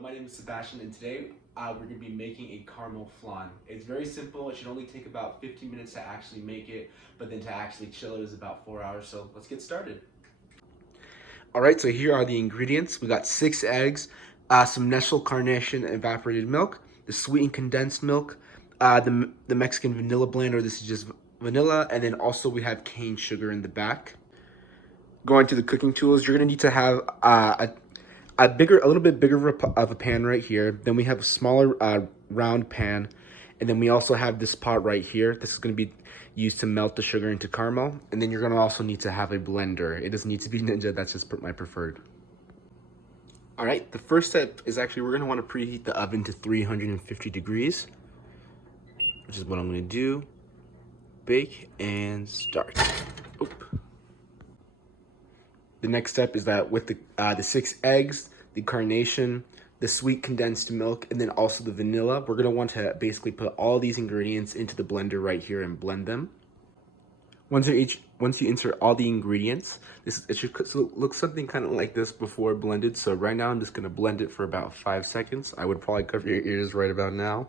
my name is Sebastian, and today we're going to be making a caramel flan. It's very simple. It should only take about 15 minutes to actually make it, but then to actually chill it is about 4 hours. So let's get started. All right, so here are the ingredients. We got 6 eggs, some Nestle Carnation evaporated milk, the sweetened condensed milk, the Mexican vanilla blend, this is just vanilla, and then also we have cane sugar in the back. Going to the cooking tools, you're gonna need to have a little bit bigger of a pan right here. Then we have a smaller round pan, and then we also have this pot right here. This is gonna be used to melt the sugar into caramel. And then you're gonna also need to have a blender. It doesn't need to be Ninja, that's just my preferred. All right, the first step is actually we're gonna wanna preheat the oven to 350 degrees, which is what I'm gonna do. Bake and start. Oop. The next step is that with the 6 eggs, the carnation, the sweet condensed milk, and then also the vanilla, we're gonna want to basically put all these ingredients into the blender right here and blend them. Once you insert all the ingredients, it should look something kind of like this before blended. So right now I'm just gonna blend it for about 5 seconds. I would probably cover your ears right about now.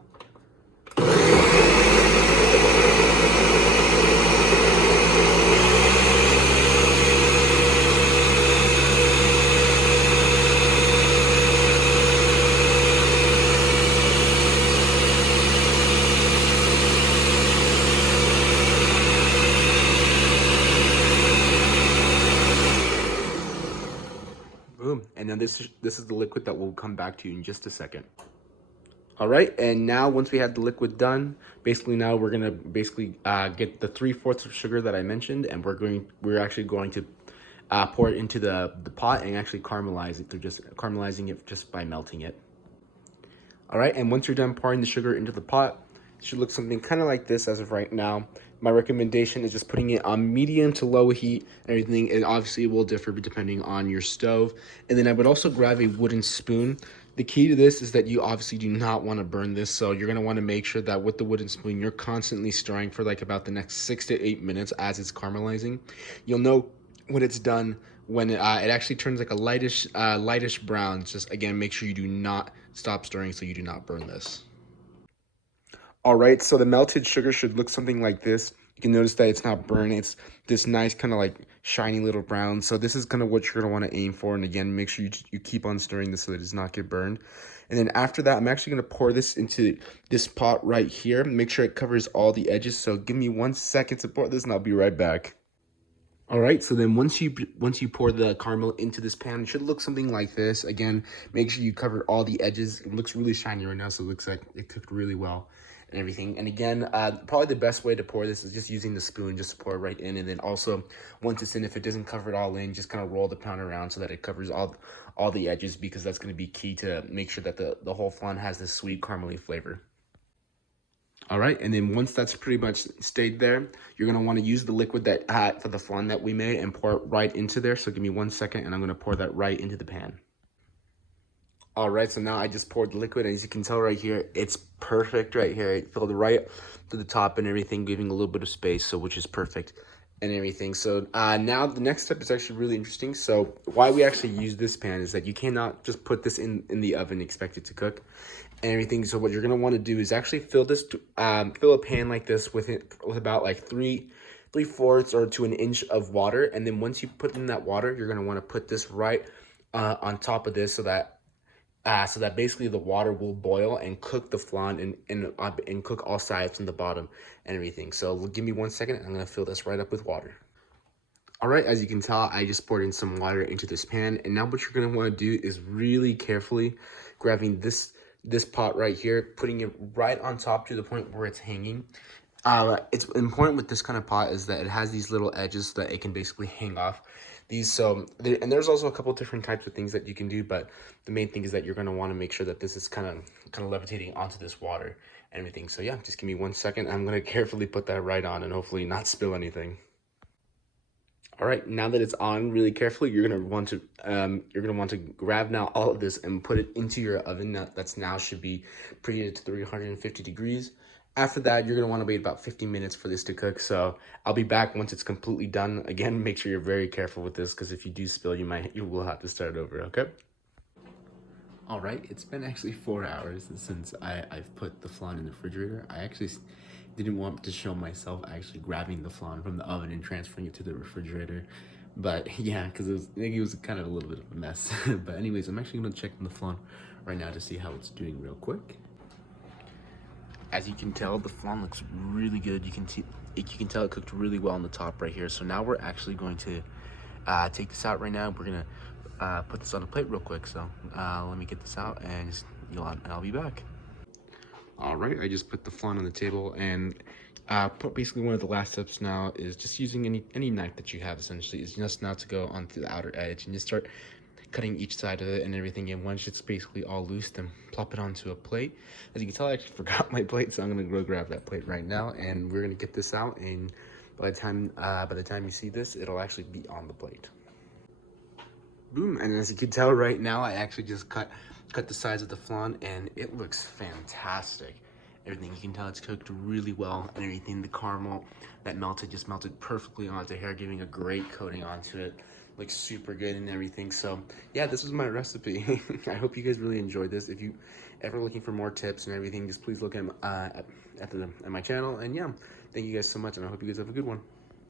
Boom. And then this is the liquid that will come back to you in just a second. All right, and now once we have the liquid done, basically now we're gonna get the 3/4 of sugar that I mentioned, and we're actually going to pour it into the pot and actually caramelize it through just caramelizing it just by melting it. All right, and once you're done pouring the sugar into the pot, it should look something kind of like this as of right now. My recommendation is just putting it on medium to low heat and everything. And obviously it will differ depending on your stove. And then I would also grab a wooden spoon. The key to this is that you obviously do not want to burn this. So you're going to want to make sure that with the wooden spoon, you're constantly stirring for like about the next 6 to 8 minutes as it's caramelizing. You'll know when it's done when it actually turns like a lightish brown. Just again, make sure you do not stop stirring so you do not burn this. All right, so the melted sugar should look something like this. You can notice that it's not burnt. It's this nice kind of like shiny little brown. So this is kind of what you're gonna want to aim for. And again, make sure you keep on stirring this so that it does not get burned. And then after that, I'm actually gonna pour this into this pot right here. Make sure it covers all the edges. So give me 1 second to pour this and I'll be right back. All right, so then once you pour the caramel into this pan, it should look something like this. Again, make sure you cover all the edges. It looks really shiny right now, so it looks like it cooked really well and everything. And again, probably the best way to pour this is just using the spoon, just to pour it right in. And then also, once it's in, if it doesn't cover it all in, just kind of roll the pan around so that it covers all the edges, because that's going to be key to make sure that the whole flan has this sweet caramely flavor. All right, and then once that's pretty much stayed there, you're gonna wanna use the liquid that for the flan that we made and pour it right into there. So give me 1 second and I'm gonna pour that right into the pan. All right, so now I just poured the liquid, and as you can tell right here, it's perfect right here. It filled right to the top and everything, giving a little bit of space, so which is perfect and everything. So now the next step is actually really interesting. So why we actually use this pan is that you cannot just put this in the oven and expect it to cook and everything. So what you're gonna want to do is actually fill a pan like this with about like 3/4 or to 1 inch of water. And then once you put in that water, you're gonna want to put this right on top of this so that basically the water will boil and cook the flan and cook all sides from the bottom and everything. So give me 1 second and I'm gonna fill this right up with water. All right, as you can tell, I just poured in some water into this pan, and now what you're gonna want to do is really carefully grabbing this pot right here, putting it right on top to the point where it's hanging. It's important with this kind of pot is that it has these little edges so that it can basically hang off these. And there's also a couple different types of things that you can do, but the main thing is that you're going to want to make sure that this is kind of levitating onto this water and everything. So yeah, just give me 1 second. I'm going to carefully put that right on and hopefully not spill anything. All right, now that it's on really carefully, you're gonna want to grab now all of this and put it into your oven. That's now should be preheated to 350 degrees. After that, you're gonna want to wait about 15 minutes for this to cook. So I'll be back once it's completely done. Again, make sure you're very careful with this, because if you do spill, you will have to start over. Okay. All right, it's been actually 4 hours since I've put the flan in the refrigerator. I actually didn't want to show myself actually grabbing the flan from the oven and transferring it to the refrigerator. But yeah, because it was kind of a little bit of a mess. But anyways, I'm actually gonna check the flan right now to see how it's doing real quick. As you can tell, the flan looks really good. You can tell it cooked really well on the top right here. So now we're actually going to take this out right now. We're gonna put this on a plate real quick. So let me get this out and I'll be back. All right, I just put the flan on the table, and basically one of the last steps now is just using any knife that you have. Essentially, is just now to go onto the outer edge and just start cutting each side of it and everything. And once it's basically all loose, then plop it onto a plate. As you can tell, I actually forgot my plate, so I'm gonna go grab that plate right now, and we're gonna get this out. And by the time you see this, it'll actually be on the plate. Boom, and as you can tell right now, I actually just cut the sides of the flan, and it looks fantastic. Everything, you can tell it's cooked really well, and everything, the caramel that just melted perfectly onto here, giving a great coating onto it. Looks super good and everything. So yeah, this was my recipe. I hope you guys really enjoyed this. If you ever looking for more tips and everything, just please look at my channel. And yeah, thank you guys so much, and I hope you guys have a good one.